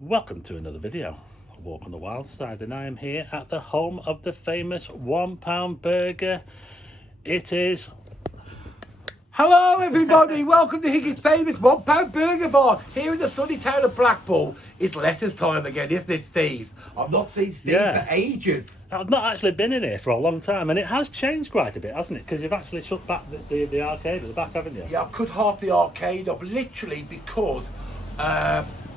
Welcome to another video, A Walk on the Wild Side, and I am here at the home of the famous £1 burger. It is... Hello everybody, welcome to Higgy's famous £1 burger bar here in the sunny town of Blackpool. It's letters time again, isn't it, Steve? I've not seen Steve for ages. I've not actually been in here for a long time, and it has changed quite a bit, hasn't it? Because you've actually shut back the arcade at the back, haven't you? Yeah, I cut half the arcade up, literally because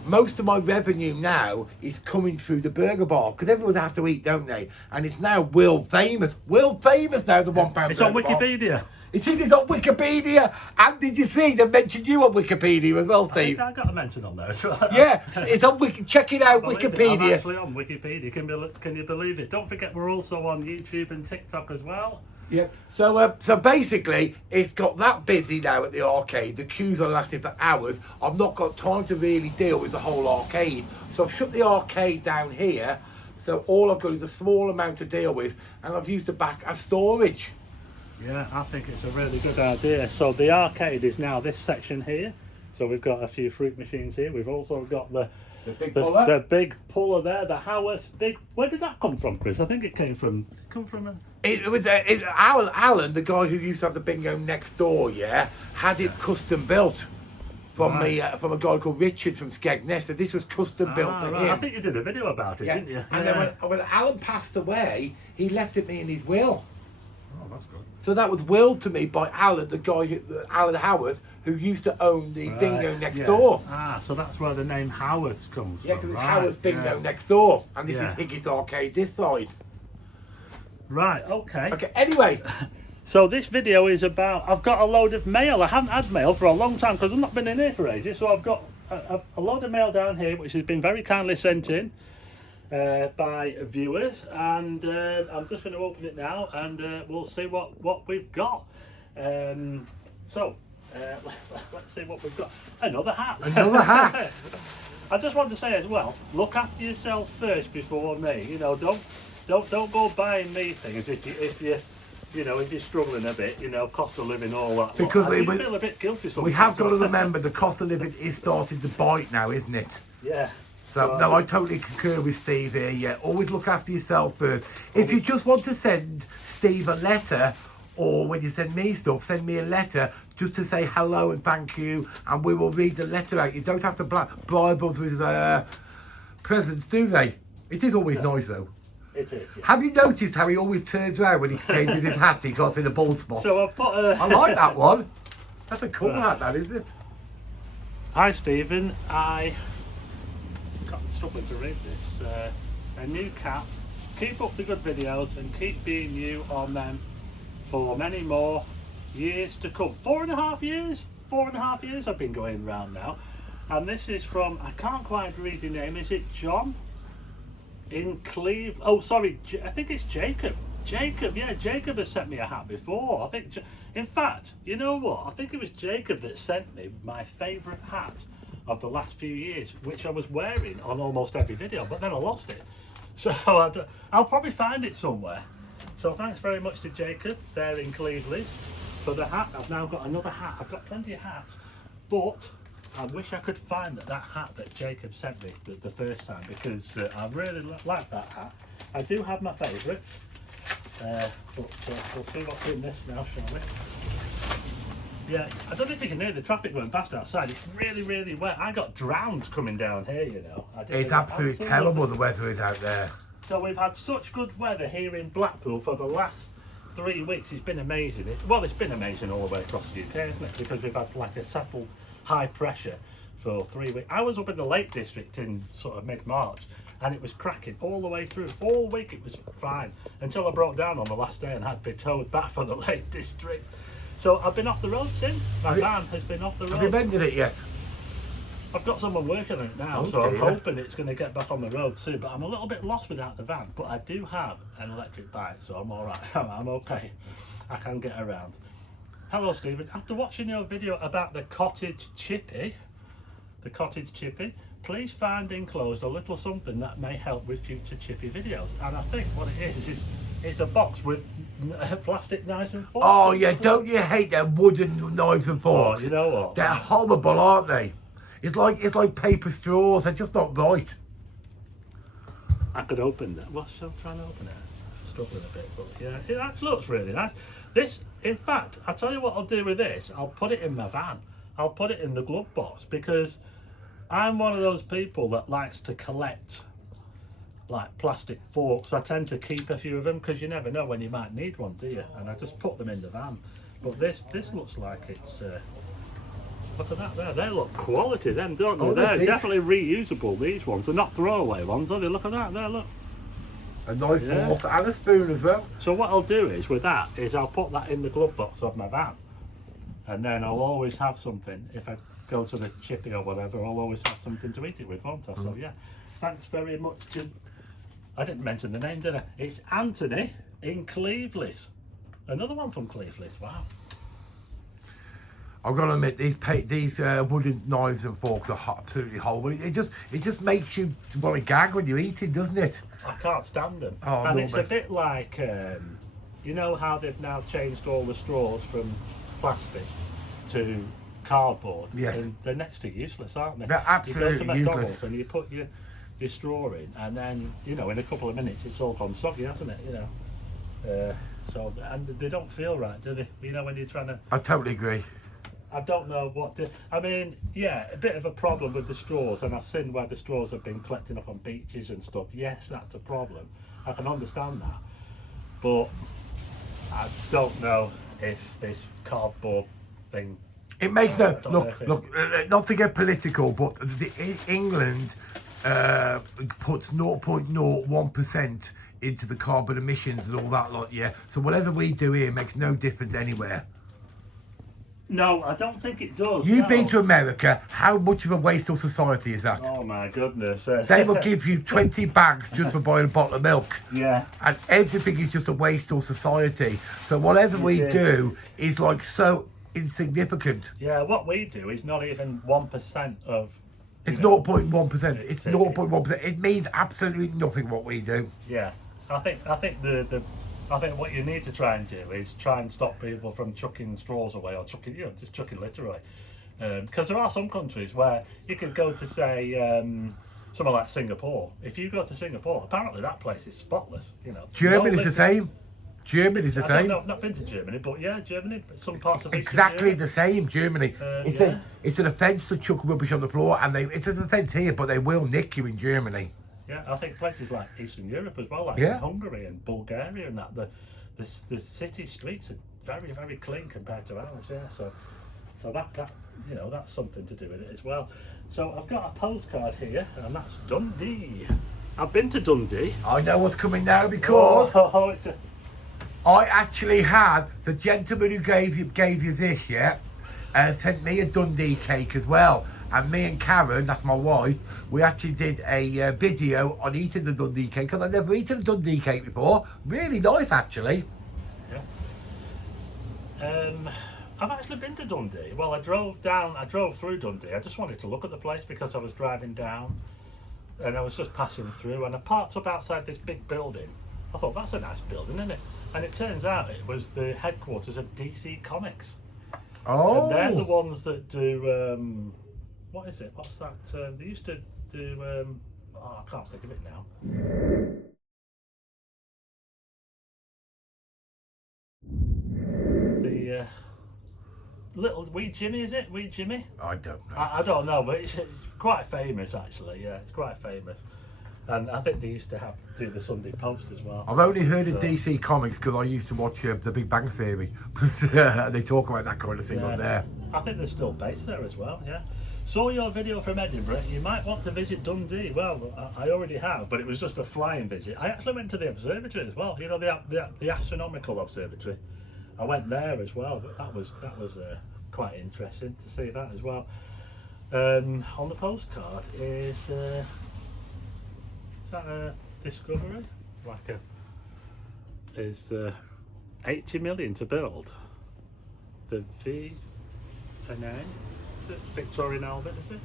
most of my revenue now is coming through the burger bar, because everyone has to eat, don't they? And it's now world famous now, the £1 burger bar. It's on Wikipedia. It says it's on Wikipedia. And did you see they mentioned you on Wikipedia as well, Steve? I got a mention on there as well. Yeah, it's on check it out, Wikipedia. I'm actually on Wikipedia. Can you believe it? Don't forget we're also on YouTube and TikTok as well. Yeah. So basically, it's got that busy now at the arcade. The queues are lasting for hours. I've not got time to really deal with the whole arcade. So I've shut the arcade down here. So all I've got is a small amount to deal with, and I've used the back as storage. Yeah, I think it's a really good idea. So the arcade is now this section here. So we've got a few fruit machines here. We've also got the big puller there, the Howarth big. Where did that come from, Chris? I think it came from. It was Alan, the guy who used to have the bingo next door. Yeah, had it custom built from from a guy called Richard from Skegness. So this was custom built to him. I think you did a video about it, didn't you? And then when Alan passed away, he left it me in his will. Oh, that's good. So that was willed to me by Alan, the guy, Alan Howarth, who used to own the bingo next door. Ah, so that's where the name Howarth comes from. Yeah, because it's Howarth's bingo next door, and this is Higgy's arcade this side. Right, okay. Okay, anyway. So this video is about, I've got a load of mail. I haven't had mail for a long time because I've not been in here for ages. So I've got a load of mail down here, which has been very kindly sent in by viewers, and I'm just going to open it now, and we'll see what we've got. So let's see what we've got. Another hat. Another hat. I just want to say as well, look after yourself first before me. You know, don't go buying me things if you're struggling a bit. You know, cost of living, all that. Because I do feel a bit guilty sometimes. We have got to remember the cost of living is starting to bite now, isn't it? Yeah. So, no, I totally concur with Steve here. Yeah, always look after yourself first. If you just want to send Steve a letter, or when you send me stuff, send me a letter just to say hello and thank you, and we will read the letter out. You don't have to bribe us with presents, do they? It is always nice, though. It is. Yeah. Have you noticed how he always turns around when he changes his hat? He got in a bald spot. So I've put I like that one. That's a cool hat, that is it? Hi, Stephen. I got struggling to read this. A new cap. Keep up the good videos and keep being you on them for many more years to come. 4.5 years? 4.5 years I've been going round now. And this is from, I can't quite read your name. Is it John? In Cleveland. Oh, sorry. I think it's Jacob. Jacob, yeah, Jacob has sent me a hat before. I think, in fact, you know what? I think it was Jacob that sent me my favourite hat of the last few years, which I was wearing on almost every video, but then I lost it. So I'll probably find it somewhere. So thanks very much to Jacob there in Cleveland for the hat. I've now got another hat. I've got plenty of hats, but I wish I could find that hat that Jacob sent me the first time, because I really like that hat. I do have my favourites, but we'll see what's in this now, shall we? Yeah, I don't know if you can hear the traffic going fast outside. It's really, really wet. I got drowned coming down here, you know. It's absolutely terrible the weather is out there. So we've had such good weather here in Blackpool for the last 3 weeks. It's been amazing. It's been amazing all the way across the UK, isn't it? Because we've had like a settled high pressure for 3 weeks. I was up in the Lake District in sort of mid-March, and it was cracking all the way through. All week it was fine, until I broke down on the last day and had to be towed back from the Lake District. So I've been off the road since. My van has been off the road. Have you mended it yet? I've got someone working on it now, so I'm hoping it's going to get back on the road soon. But I'm a little bit lost without the van. But I do have an electric bike, so I'm all right. I'm okay. I can get around. Hello, Stephen. After watching your video about the cottage Chippy, please find enclosed a little something that may help with future Chippy videos. And I think what it is it's a box with plastic knives and forks. Oh yeah, don't you hate them wooden knives and forks? Oh, you know what? They're horrible, aren't they? It's like paper straws. They're just not right. I could open that. Well, still trying to open it. Struggling a bit, but yeah, it actually looks really nice. This, in fact, I'll tell you what I'll do with this. I'll put it in my van. I'll put it in the glove box because I'm one of those people that likes to collect like plastic forks. I tend to keep a few of them because you never know when you might need one, do you? And I just put them in the van. But this looks like it's. Look at that there. They look quality, then, don't they? Oh, They're definitely reusable. These ones. They're not throwaway ones, are they? Look at that. There, look. A knife also, and a spoon as well. So what I'll do is with that is I'll put that in the glove box of my van, and then I'll always have something. If I go to the Chippy or whatever, I'll always have something to eat it with, won't I? So yeah, thanks very much to. I didn't mention the name, did I? It's Anthony in Cleveland. Another one from Cleveland. Wow. I've got to admit, these wooden knives and forks are absolutely horrible. It just makes you want to gag when you're eating, doesn't it? I can't stand them. Oh, and no, it's a bit like, you know how they've now changed all the straws from plastic to cardboard? Yes. And they're next to useless, aren't they? They're absolutely you go to McDonald's useless. and you put your straw in, and then, you know, in a couple of minutes it's all gone soggy, hasn't it? You know. So, and they don't feel right, do they? You know, when you're trying to... I totally agree. I don't know what to... I mean, yeah, a bit of a problem with the straws, and I've seen where the straws have been collecting up on beaches and stuff. Yes, that's a problem. I can understand that. But I don't know if this cardboard thing... It makes no... Look, not to get political, but England puts 0.01% into the carbon emissions and all that lot, yeah? So whatever we do here makes no difference anywhere. No, I don't think it does. You've been to America. How much of a wasteful society is that? Oh my goodness. They will give you 20 bags just for buying a bottle of milk. Yeah. And everything is just a wasteful society. So whatever we do is like so insignificant. Yeah, what we do is not even 1% of... It's 0.1%. It's 0.1%. It means absolutely nothing what we do. Yeah. I think I think what you need to try and do is try and stop people from chucking straws away or chucking, you know, just chucking litter away. Because there are some countries where you could go to, say, somewhere like Singapore. If you go to Singapore, apparently that place is spotless. You know, Germany's the same. Germany's the same. I've not been to Germany, but yeah, Germany. Some parts of exactly the same. Germany. It's an offence to chuck rubbish on the floor, and it's an offence here, but they will nick you in Germany. Yeah, I think places like Eastern Europe as well, like Hungary and Bulgaria and that, the city streets are very, very clean compared to ours. Yeah, so that you know, that's something to do with it as well. So I've got a postcard here, and that's Dundee. I've been to Dundee. I know what's coming now because I actually had the gentleman who gave you this, sent me a Dundee cake as well. And me and Karen, that's my wife, we actually did a video on eating the Dundee cake because I've never eaten a Dundee cake before. Really nice, actually. Yeah. I've actually been to Dundee. Well, I drove through Dundee. I just wanted to look at the place because I was driving down and I was just passing through, and I parked up outside this big building. I thought, that's a nice building, isn't it? And it turns out it was the headquarters of DC Comics. Oh. And they're the ones that do... what is it? What's that? They used to do... I can't think of it now. The little Wee Jimmy, is it? Wee Jimmy? I don't know. I don't know, but it's quite famous actually. Yeah, it's quite famous. And I think they used to do the Sunday Post as well. I've only heard of DC Comics because I used to watch The Big Bang Theory. They talk about that kind of thing on there. I think they're still based there as well, yeah. Saw your video from Edinburgh. You might want to visit Dundee. Well, I already have, but it was just a flying visit. I actually went to the observatory as well. You know, the astronomical observatory. I went there as well, but that was quite interesting to see that as well. On the postcard is that a Discovery? Like is 80 million to build. The V10A. Victorian Albert, is it?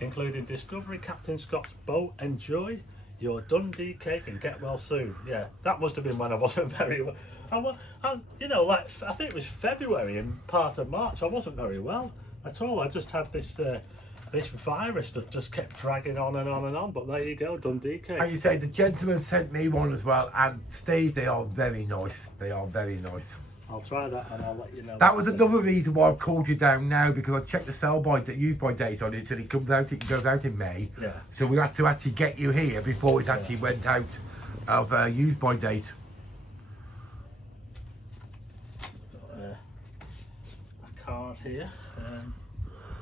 Including Discovery, Captain Scott's boat. Enjoy your Dundee cake and get well soon. Yeah, that must have been when I wasn't very well. You know, like I think it was February and part of March. I wasn't very well at all. I just had this this virus that just kept dragging on and on and on. But there you go, Dundee cake. And you say the gentleman sent me one as well, and Steve, they are very nice. They are very nice. I'll try that and I'll let you know. That was another reason why I've called you down now, because I checked the use by date on it, and it goes out in May. Yeah. So we had to actually get you here before it actually went out of use by date. Got a card here.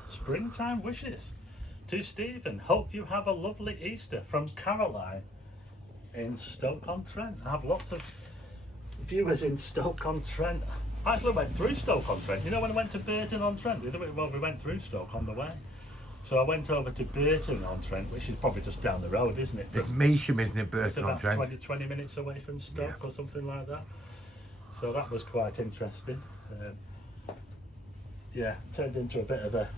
Springtime wishes to Stephen. Hope you have a lovely Easter, from Caroline in Stoke-on-Trent. I have lots of viewers in Stoke-on-Trent. I actually went through Stoke-on-Trent. You know when I went to Burton-on-Trent? Well, we went through Stoke on the way. So I went over to Burton-on-Trent, which is probably just down the road, isn't it? It's Measham, isn't it, It's about Burton-on-Trent? 20 minutes away from Stoke or something like that. So that was quite interesting. Yeah, turned into a bit of a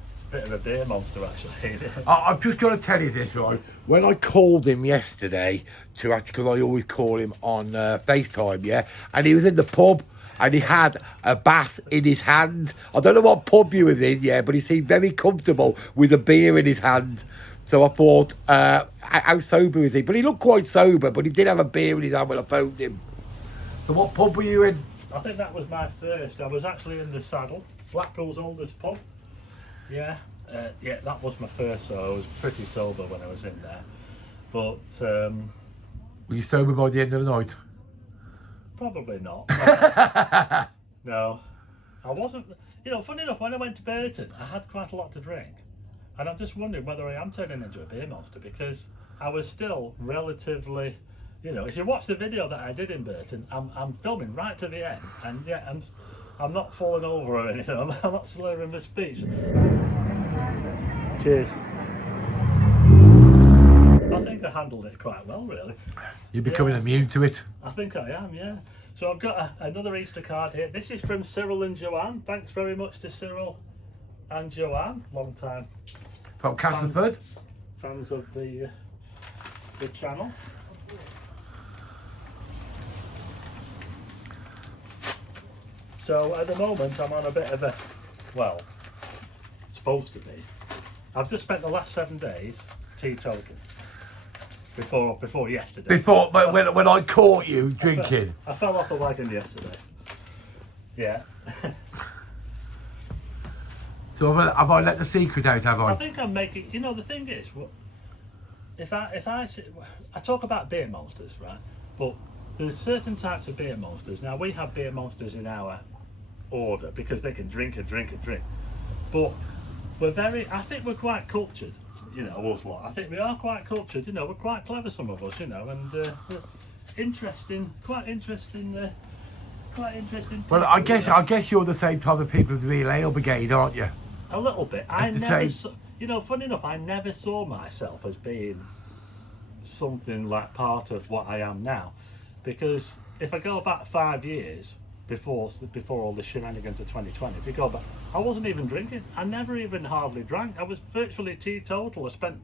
beer monster actually. I've just got to tell you this, right? When I called him yesterday to actually, because I always call him on FaceTime, yeah, and he was in the pub and he had a bass in his hand. I don't know what pub he was in, yeah, but he seemed very comfortable with a beer in his hand. So I thought, how sober is he? But he looked quite sober, but he did have a beer in his hand when I phoned him. So what pub were you in? I think that was my first. I was actually in the Saddle, Blackpool's oldest pub. Yeah, that was my first, so I was pretty sober when I was in there. But Were you sober by the end of the night? probably not. No, I wasn't. You know, funny enough, when I went to Burton, I had quite a lot to drink, and I'm just wondering whether I am turning into a beer monster, because I was still relatively. You know, if you watch the video that I did in Burton, I'm filming right to the end, and yeah, I'm not falling over or anything. I'm not slurring my speech. Cheers. I think I handled it quite well, really. You're becoming immune to it. I think I am, yeah. So I've got another Easter card here. This is from Cyril and Joanne. Thanks very much to Cyril and Joanne. Long time From Castleford. fans of the channel. So at the moment I'm on a bit of a, well, supposed to be. I've just spent the last 7 days teetotal. Before yesterday. Before, when I caught you drinking. I fell off the wagon yesterday. Yeah. So have I let the secret out, have I I? think I'm making. You know, the thing is, if I talk about beer monsters, right? But there's certain types of beer monsters. Now we have beer monsters in our order because they can drink and drink and drink. But I think we're quite cultured. You know, us lot. I think we are quite cultured. You know, we're quite clever, some of us. You know, and quite interesting. Well, I guess you're the same type of people as the Real Ale Brigade, aren't you? A little bit. You know, funny enough, I never saw myself as being something like part of what I am now, because if I go back 5 years before all the shenanigans of 2020, if you go back, I wasn't even drinking. I never even hardly drank. I was virtually teetotal. I spent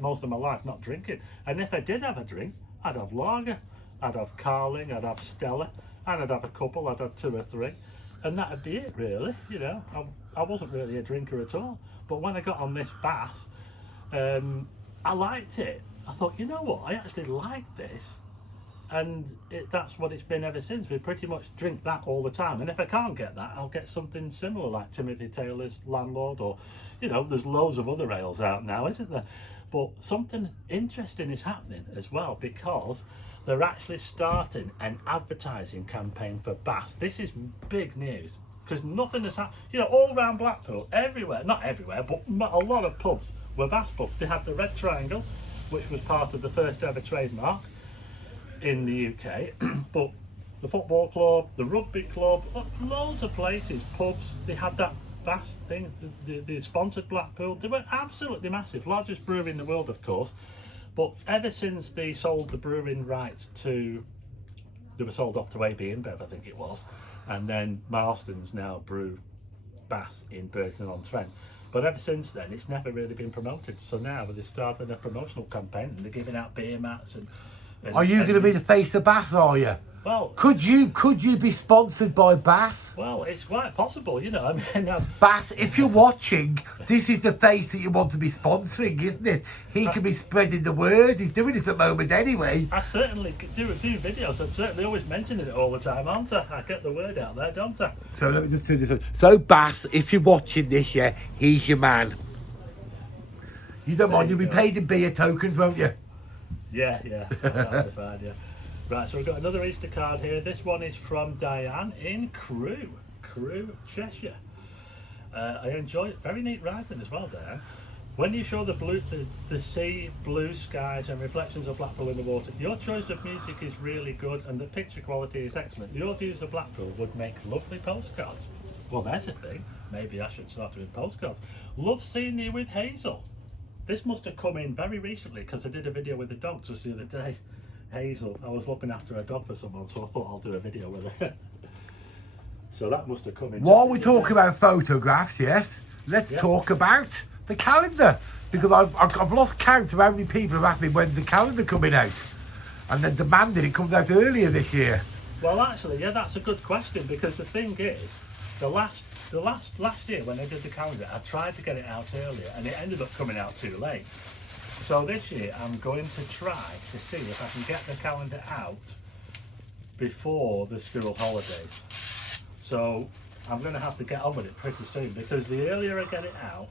most of my life not drinking. And if I did have a drink, I'd have lager, I'd have Carling, I'd have Stella, and I'd have a couple, I'd have 2 or 3. And that'd be it, really. You know, I wasn't really a drinker at all. But when I got on this bass, I liked it. I thought, you know what, I actually like this. And that's what it's been ever since. We pretty much drink that all the time. And if I can't get that, I'll get something similar like Timothy Taylor's Landlord, or, you know, there's loads of other ales out now, isn't there? But something interesting is happening as well, because they're actually starting an advertising campaign for Bass. This is big news, because nothing has happened. You know, all around Blackpool, everywhere, not everywhere, but a lot of pubs were Bass pubs. They had the Red Triangle, which was part of the first ever trademark in the UK, but the football club, the rugby club, loads of places, pubs, they had that Bass thing. They sponsored Blackpool. They were absolutely massive, largest brewery in the world, of course. But ever since they sold the brewing rights they were sold off to AB InBev, I think it was, and then Marston's now brew Bass in Burton-on-Trent. But ever since then, it's never really been promoted. So now they're starting a promotional campaign, and they're giving out beer mats and Are you going to be the face of Bass, are you? Well, could you be sponsored by Bass? Well, it's quite possible, you know. I mean, Bass, if you're watching, this is the face that you want to be sponsoring, isn't it? He can be spreading the word. He's doing it at the moment anyway. I certainly do videos. I'm certainly always mentioning it all the time, aren't I? I get the word out there, don't I? So let me just do this. So Bass, if you're watching this, yeah, he's your man. You don't mind, you'll be paid in beer tokens, won't you? Yeah. That'll be fine, yeah. Right, so we've got another Easter card here. This one is from Diane in Crewe, Cheshire. I enjoy it. Very neat writing as well, Diane. When you show the sea, blue skies and reflections of Blackpool in the water, your choice of music is really good and the picture quality is excellent. Your views of Blackpool would make lovely postcards. Well, there's a thing. Maybe I should start doing postcards. Love seeing you with Hazel. This must have come in very recently because I did a video with the dog just the other day. Hazel, I was looking after a dog for someone, so I thought I'll do a video with her. So that must have come in. While we talk about photographs, yes, let's talk about the calendar. Because I've lost count of how many people have asked me when's the calendar coming out. And then demanded it comes out earlier this year. Well, actually, yeah, that's a good question because the thing is, last year when I did the calendar, I tried to get it out earlier and it ended up coming out too late. So this year I'm going to try to see if I can get the calendar out before the school holidays. So I'm going to have to get on with it pretty soon because the earlier I get it out,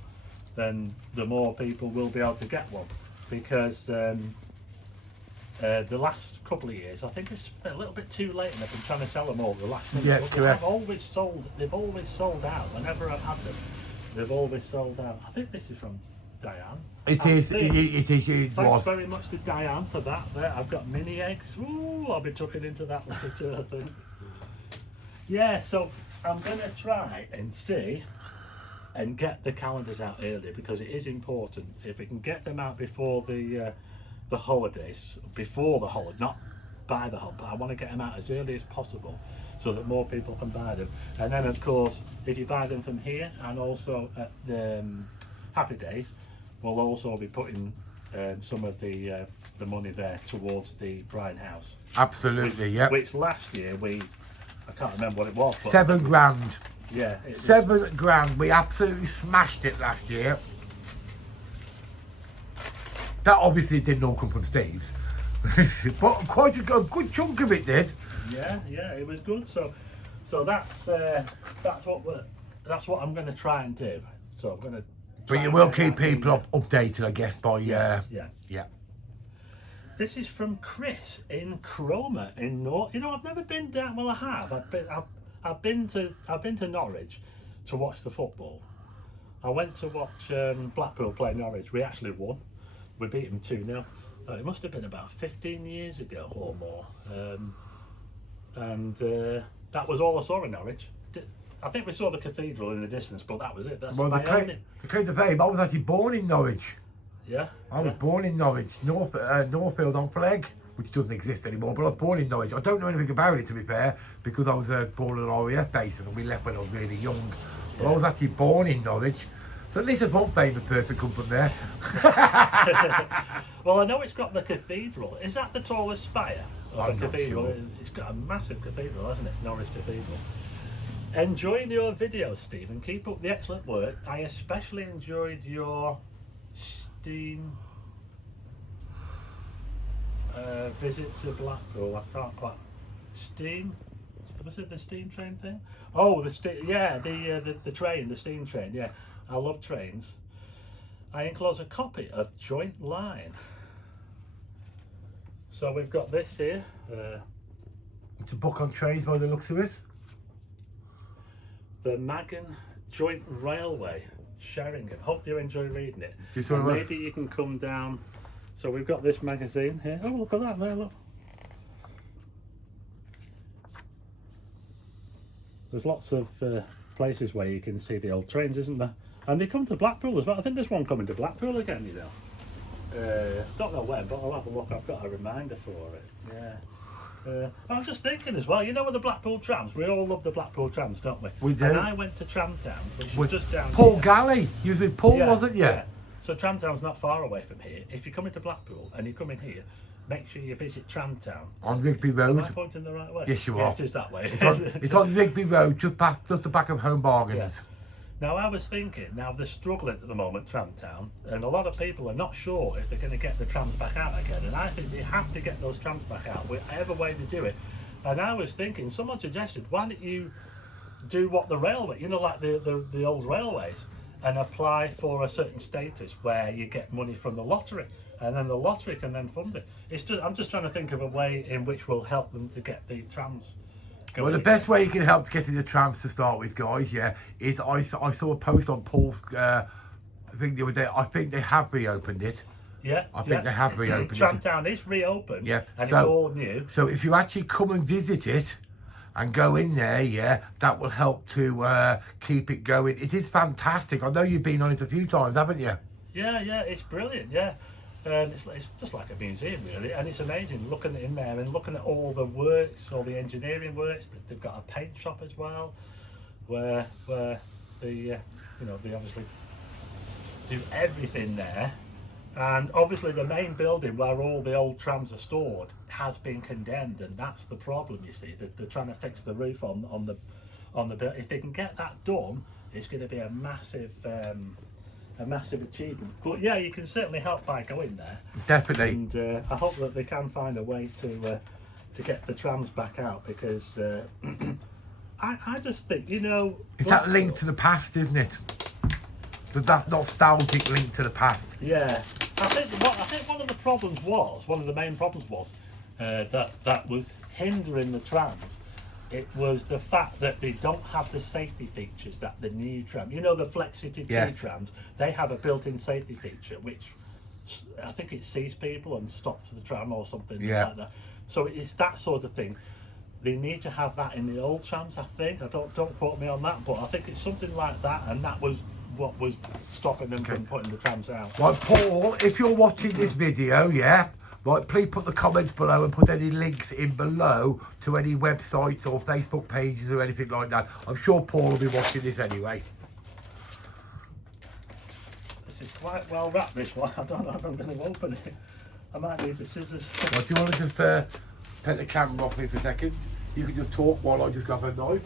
then the more people will be able to get one. Because the last couple of years, I think it's been a little bit too late and I've been trying to sell them all the last minute. Yeah, correct. They've always sold out. Whenever I've had them, they've always sold out. I think this is from Diane. It is. Thanks very much to Diane for that. There, I've got mini eggs. Ooh, I'll be tucking into that later, I think. Yeah, so I'm going to try and see and get the calendars out earlier because it is important. If we can get them out before the holidays, not by the holiday, but I want to get them out as early as possible so that more people can buy them. And then, of course, if you buy them from here and also at the Happy Days, we'll also be putting some of the money there towards the Brian House. Absolutely, yeah. Which last year I can't remember what it was. But £7,000. Yeah. £7,000. We absolutely smashed it last year. That obviously didn't all come from Steve's, but quite a good chunk of it did. Yeah, it was good. So that's what I'm going to try and do. So I'm going to. But you will keep people updated, I guess, by Yeah. This is from Chris in Cromer in Norwich. You know, I've never been down. Well, I have. I've been to Norwich to watch the football. I went to watch Blackpool play Norwich. We actually won. We beat them 2-0. It must have been about 15 years ago or more. And that was all I saw in Norwich. I think we saw the cathedral in the distance, but that was it. That's well, the claim to fame, I was actually born in Norwich. Yeah? I was born in Norwich, Northfield on Flegg, which doesn't exist anymore, but I was born in Norwich. I don't know anything about it, to be fair, because I was born on an RAF base and we left when I was really young. But I was actually born in Norwich. So at least there's one famous person come from there. Well, I know it's got the cathedral. Is that the tallest spire of the cathedral? Sure. It's got a massive cathedral, hasn't it? Norwich Cathedral. Enjoying your videos, Stephen. Keep up the excellent work. I especially enjoyed your steam visit to Blackpool. I can't quite. Steam? Was it the steam train thing? Oh, the train, the steam train. Yeah, I love trains. I enclose a copy of Joint Line. So we've got this here. It's a book on trains by the looks of it. The Magan Joint Railway, Sheringham. Hope you enjoy reading it. And maybe you can come down. So we've got this magazine here. Oh, look at that there, look. There's lots of places where you can see the old trains, isn't there? And they come to Blackpool as well. I think there's one coming to Blackpool again, you know. Don't know when, but I'll have a look. I've got a reminder for it. Yeah. I was just thinking as well, you know, with the Blackpool trams, we all love the Blackpool trams, don't we? We do. And I went to Tram Town, which is just down Paul here. Galley. You was with Paul, wasn't you? Yeah. So Tramtown's not far away from here. If you're coming to Blackpool and you come in here, make sure you visit Tramtown. On Rigby Am Road. I pointing the right way? Yes, you yeah, are. it is that way. It's on Rigby Road, just the back of Home Bargains. Now I was thinking, now they're struggling at the moment, Tramtown, and a lot of people are not sure if they're going to get the trams back out again, and I think they have to get those trams back out, whatever way they do it. And I was thinking, someone suggested, why don't you do what the railway, you know, like the old railways, and apply for a certain status where you get money from the lottery, and then the lottery can then fund it. I'm just trying to think of a way in which will help them to get the trams going. Well, the best way you can help to getting the trams to start with, guys, is I saw a post on Paul's thing the other day. I think they have reopened it. Yeah, I think they have reopened it. Tramtown is reopened, Yeah, and so, it's all new. So if you actually come and visit it and go in there, that will help to keep it going. It is fantastic. I know you've been on it a few times, haven't you? Yeah, it's brilliant, yeah. And it's just like a museum, really, and it's amazing looking in there and looking at all the works, all the engineering works. They've got a paint shop as well, where they obviously do everything there. And obviously the main building where all the old trams are stored has been condemned, and that's the problem. You see, they're trying to fix the roof on the building. If they can get that done, it's going to be a massive achievement. But yeah, you can certainly help by going there. Definitely. And I hope that they can find a way to get the trams back out, because I just think, you know, it's that link to the past, isn't it? That nostalgic link to the past. Yeah, I think one of the main problems was that was hindering the trams. It was the fact that they don't have the safety features that the new tram, you know, the Flexity 2 trams, they have a built-in safety feature which I think it sees people and stops the tram or something like that. So it's that sort of thing. They need to have that in the old trams, I think. Don't quote me on that, but I think it's something like that, and that was what was stopping them from putting the trams out. Right, Paul, if you're watching this video, right, please put the comments below and put any links in below to any websites or Facebook pages or anything like that. I'm sure Paul will be watching this anyway. This is quite well wrapped, this one. I don't know if I'm going to open it. I might need the scissors. Right, do you want to just take the camera off me for a second? You can just talk while I just grab a knife.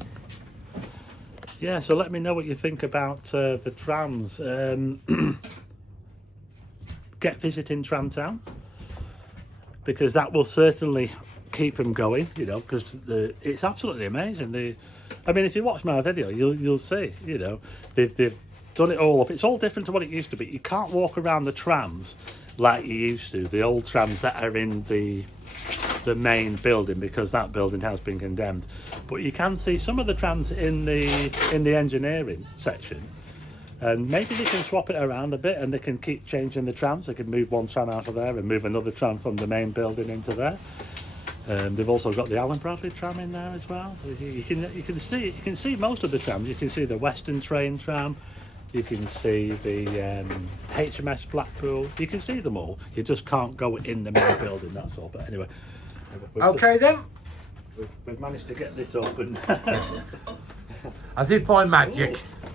Yeah, so let me know what you think about the trams. Get visiting Tramtown, because that will certainly keep them going, you know, because it's absolutely amazing. I mean, if you watch my video, you'll see, you know, they've done it all up. It's all different to what it used to be. You can't walk around the trams like you used to, the old trams that are in the main building, because that building has been condemned. But you can see some of the trams in the engineering section, and maybe they can swap it around a bit and they can keep changing the trams. They can move one tram out of there and move another tram from the main building into there. They've also got the Alan Bradley tram in there as well. You can see most of the trams. You can see the Western Train tram. You can see the HMS Blackpool. You can see them all. You just can't go in the main building, that's all. But anyway. Okay then. We've managed to get this open. As if by magic. Ooh,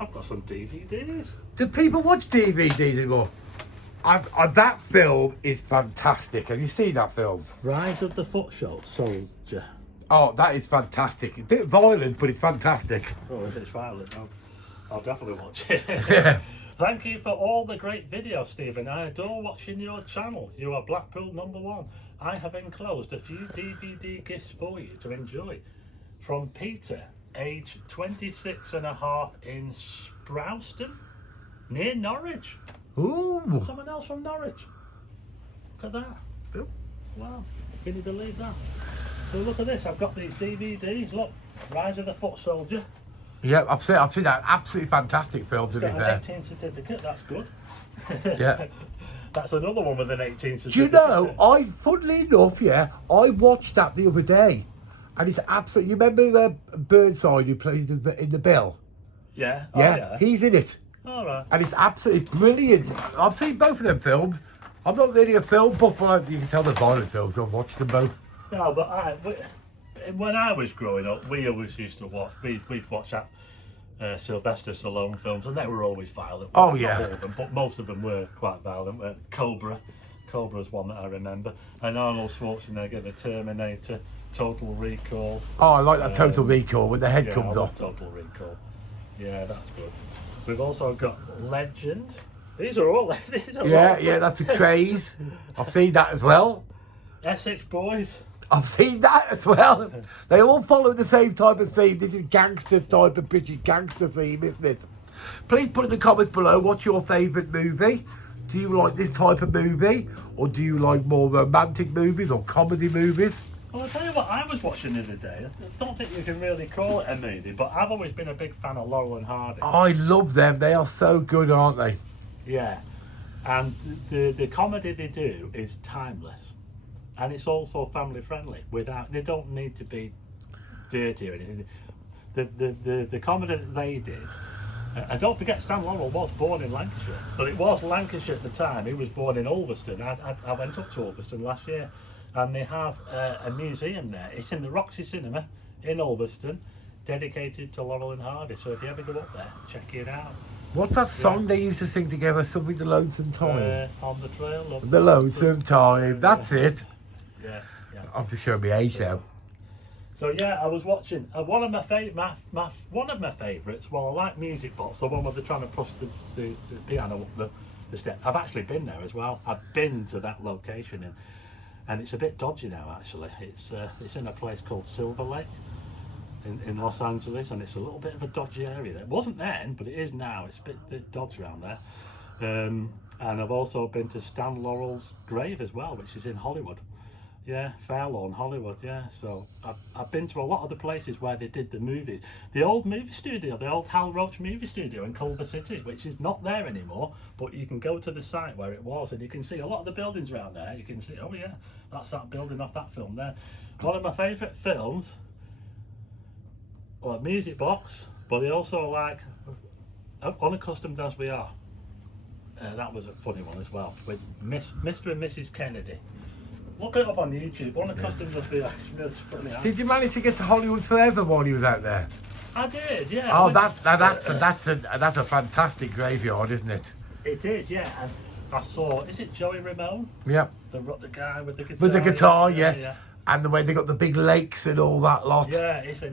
I've got some DVDs. Do people watch DVDs anymore? That film is fantastic. Have you seen that film? Rise of the Foot Soldier. Oh, that is fantastic. A bit violent, but it's fantastic. Oh, if it's violent, I'll definitely watch it. Yeah. Thank you for all the great videos, Stephen. I adore watching your channel. You are Blackpool #1. I have enclosed a few DVD gifts for you to enjoy. From Peter, age 26.5, in Sprowston, near Norwich. Ooh. Someone else from Norwich. Look at that. Ooh. Wow. Can you believe that? So look at this. I've got these DVDs. Look, Rise of the Foot Soldier. Yeah, I've seen that. Absolutely fantastic film, to be Got fair. an 18 certificate. That's good. Yeah. That's another one with an 18 certificate. Do you know, funnily enough, I watched that the other day, and it's absolutely. You remember Burnside, who played in the Bill? Yeah. Yeah, he's in it. All right. And it's absolutely brilliant. I've seen both of them films. I'm not really a film buff, but you can tell they're violent films. I've watched them both. No, but when I was growing up, we always used to watch. We'd watch that Sylvester Stallone films, and they were always violent. Oh, Not yeah. all of them, but most of them were quite violent. Cobra's one that I remember. And Arnold Schwarzenegger, The Terminator, Total Recall. Oh, I like that Total Recall when the head Yeah, comes I love off. Total Recall. Yeah, that's good. We've also got Legend. These are all. Yeah, that's a craze. I've seen that as well. Essex Boys. I've seen that as well. They all follow the same type of theme. This is gangster type of British gangster theme, isn't it? Please put in the comments below what's your favourite movie. Do you like this type of movie? Or do you like more romantic movies or comedy movies? Well, I'll tell you what I was watching the other day. I don't think you can really call it a movie, but I've always been a big fan of Laurel and Hardy. I love them. They are so good, aren't they? Yeah. And the comedy they do is timeless. And it's also family friendly. They don't need to be dirty or anything. The comedy that they did, and don't forget Stan Laurel was born in Lancashire, but it was Lancashire at the time. He was born in Ulverston. I went up to Ulverston last year, and they have a museum there. It's in the Roxy Cinema in Ulverston, dedicated to Laurel and Hardy. So if you ever go up there, check it out. What's that song they used to sing together? Something the Lonesome Time. On the Trail of The Lonesome Time. That's it. Yeah. I'm just showing me age now. So yeah, I was watching one of my favourites. Well, I like Music Box, the one where they're trying to push the piano up the step. I've actually been there as well. I've been to that location, and it's a bit dodgy now. Actually, it's in a place called Silver Lake in Los Angeles, and it's a little bit of a dodgy area. It wasn't then, but it is now. It's a bit dodgy around there. And I've also been to Stan Laurel's grave as well, which is in Hollywood. Yeah, Fairlawn, Hollywood, yeah. So I've been to a lot of the places where they did the movies. The old movie studio, the old Hal Roach movie studio in Culver City, which is not there anymore, but you can go to the site where it was and you can see a lot of the buildings around there. You can see, oh yeah, that's that building off that film there. One of my favourite films, well, Music Box, but they also like Unaccustomed as We Are. That was a funny one as well, with Mr. and Mrs. Kennedy. Look it up on YouTube. Unaccustomed as We Are. It's funny. Did you manage to get to Hollywood Forever while you was out there? I did, yeah. Oh, that's a fantastic graveyard, isn't it? It is, yeah. And I saw, is it Joey Ramone? Yeah. The guy with the guitar. With the guitar, yeah, yes. Yeah. And the way they got the big lakes and all that lot. Yeah, it's a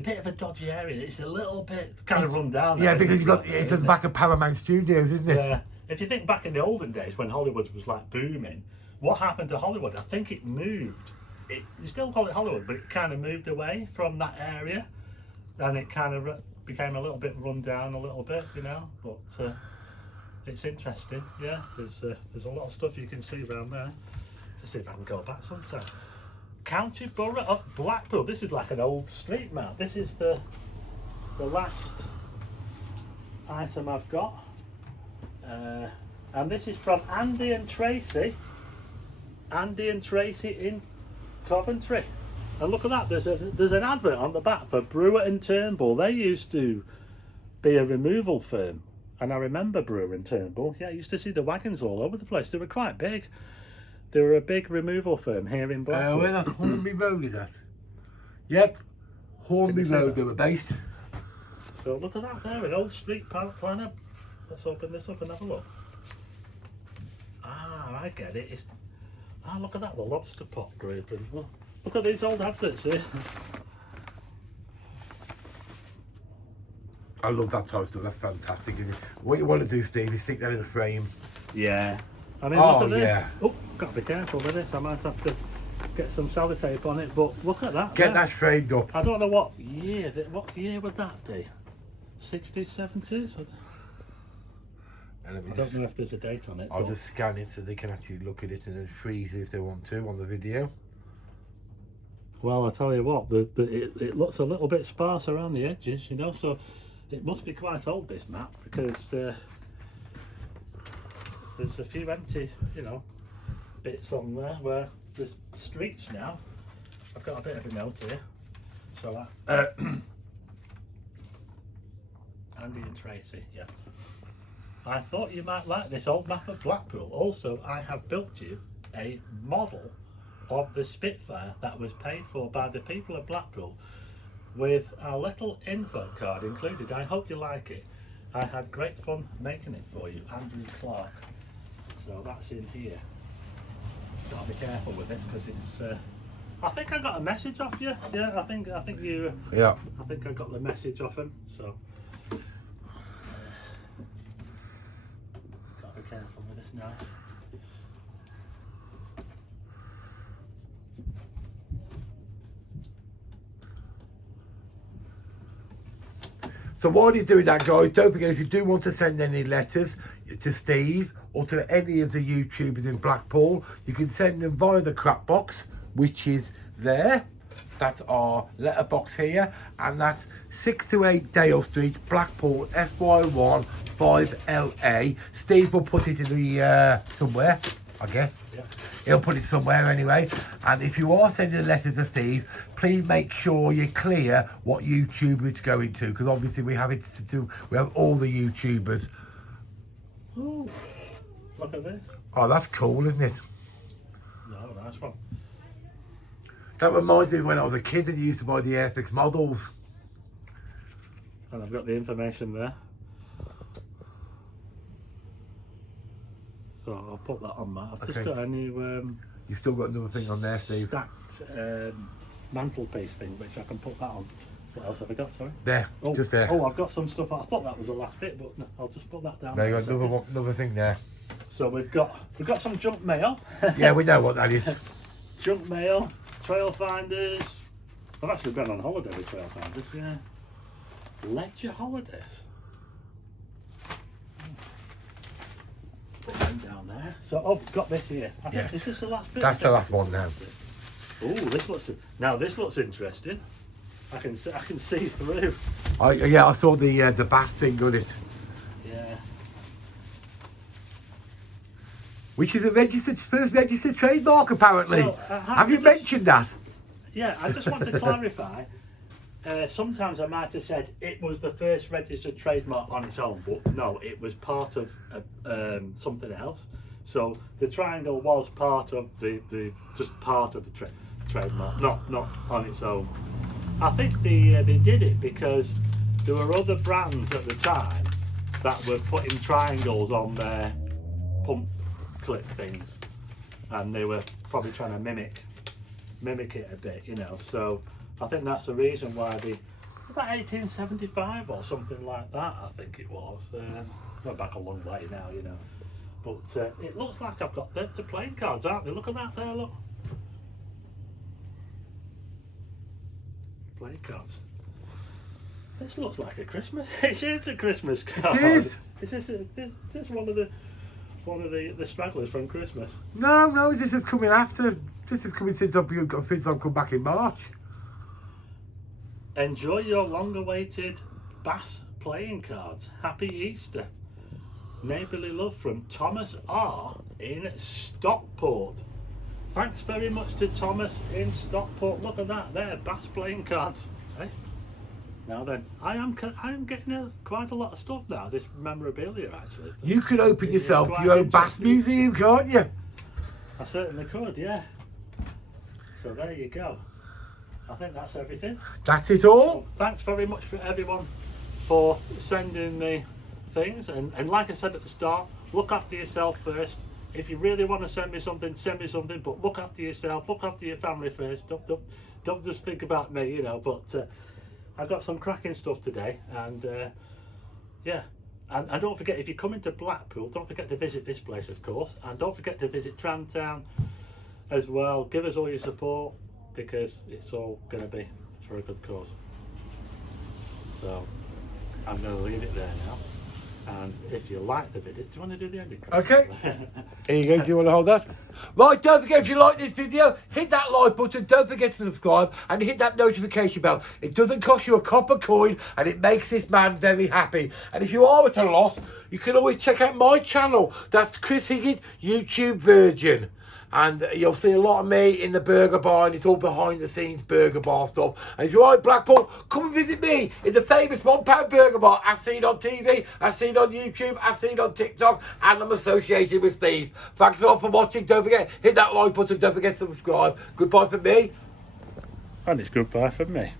bit of a dodgy area. It's a little bit kind of run down. Yeah, because it's at the back of Paramount Studios, isn't it? Yeah. If you think back in the olden days when Hollywood was like booming, what happened to Hollywood? I think it moved. You still call it Hollywood, but it kind of moved away from that area, and it kind of became a little bit run down a little bit, you know. But it's interesting. Yeah, there's a lot of stuff you can see around there. Let's see if I can go back sometime. County Borough of Blackpool. This is like an old street map. This is the last item I've got, and this is from Andy and Tracy. Andy and Tracy in Coventry. And look at that, there's an advert on the back for Brewer and Turnbull. They used to be a removal firm, and I remember Brewer and Turnbull. Yeah, I used to see the wagons all over the place. They were quite big. They were a big removal firm here in Blackpool. Where that Hornby Road is that? Yep, Hornby Road they were based. So look at that there, an old street planner. Let's open this up and have a look. Ah, I get it. Look at that, the lobster pot group. Look at these old adverts here. I love that type of stuff, that's fantastic. What you want to do, Steve, is stick that in a frame. Yeah. I mean, Oh, look at this. yeah. Oh, got to be careful with this. I might have to get some sellotape on it, but look at that. Get that framed up. I don't know what year would that be? 60s, 70s? I don't know if there's a date on it. I'll just scan it so they can actually look at it and then freeze it if they want to on the video. Well, I tell you what, it looks a little bit sparse around the edges, you know, so it must be quite old, this map, because there's a few empty, you know, bits on there where there's streets now. I've got a bit of a note here. So Andy and Tracy, yeah. I thought you might like this old map of Blackpool. Also, I have built you a model of the Spitfire that was paid for by the people of Blackpool with a little info card included. I hope you like it. I had great fun making it for you, Andrew Clark. So that's in here. Gotta be careful with this because it's. I think I got a message off you. Yeah, I think you. Yeah. I think I got the message off him. So. Gotta be careful with this now. So while he's doing that, guys, don't forget, if you do want to send any letters to Steve or to any of the YouTubers in Blackpool, you can send them via the crap box, which is there. That's our letterbox here, and that's 628 Dale Street, Blackpool, FY1 5LA. Steve will put it in the somewhere, I guess. Yeah. He'll put it somewhere anyway. And if you are sending a letter to Steve, please make sure you're clear what YouTuber it's going to, because obviously we have all the YouTubers. Ooh, look at this. Oh, that's cool, isn't it? No, nice one. That reminds me of when I was a kid and used to buy the Airfix models. And I've got the information there. So I'll put that on that. I've just got a new You've still got another thing on there, Steve. stacked mantelpiece thing, which I can put that on. What else have I got? Sorry. There, Oh, just there. Oh, I've got some stuff. I thought that was the last bit, but no, I'll just put that down. There you go, another thing there. So we've got some junk mail. Yeah, we know what that is. Junk mail, trail finders. I've actually been on holiday with trail finders. Yeah. Ledger holidays. Put them down there. So I've got this here. I think, Yes. is this the last bit? That's the last one now. Oh, this looks interesting. I can see through. I saw the bass thing on it, Yeah. which is a first registered trademark apparently. So, have you mentioned that? Yeah, I just want to clarify. Sometimes I might have said it was the first registered trademark on its own, but no, it was part of something else. So the triangle was part of the trademark, not on its own. I think they did it because there were other brands at the time that were putting triangles on their pump clip things, and they were probably trying to mimic it a bit, you know. So I think that's the reason why about 1875 or something like that, I think it was. Went back a long way now, you know. But it looks like I've got the playing cards, aren't they? Look at that there, look. Playing cards. This looks like a Christmas. It is a Christmas card. It is. Is this one of the stragglers from Christmas? No, this is coming after. This is coming since I've come back in March. Enjoy your long-awaited Bass playing cards. Happy Easter. Neighbourly love from Thomas R in Stockport. Thanks very much to Thomas in Stockport. Look at that there, Bass playing cards. Hey? Now then, I am getting quite a lot of stuff now. This memorabilia actually. You could open yourself your own Bass museum, can't you? I certainly could, yeah. So there you go. I think that's everything. That's it all. So thanks very much for everyone for sending me things, and like I said at the start, look after yourself first. If you really want to send me something, but look after yourself, look after your family first. Don't just think about me, you know. But I got some cracking stuff today, and yeah. And don't forget, if you're coming to Blackpool, don't forget to visit this place, of course, and don't forget to visit Tram Town as well. Give us all your support, because it's all going to be for a good cause. So I'm going to leave it there now. And if you like the video, do you want to do the ending? Okay. Here you go. Do you want to hold that? Right, don't forget, if you like this video, hit that like button, don't forget to subscribe, and hit that notification bell. It doesn't cost you a copper coin, and it makes this man very happy. And if you are at a loss, you can always check out my channel. That's Chris Higgy, YouTube Virgin. And you'll see a lot of me in the burger bar, and it's all behind the scenes burger bar stuff. And if you're in Blackpool, come and visit me in the famous £1 burger bar, as seen on TV, as seen on YouTube, as seen on TikTok, and I'm associated with Steve. Thanks a lot for watching. Don't forget, hit that like button, don't forget to subscribe. Goodbye from me. And it's goodbye from me.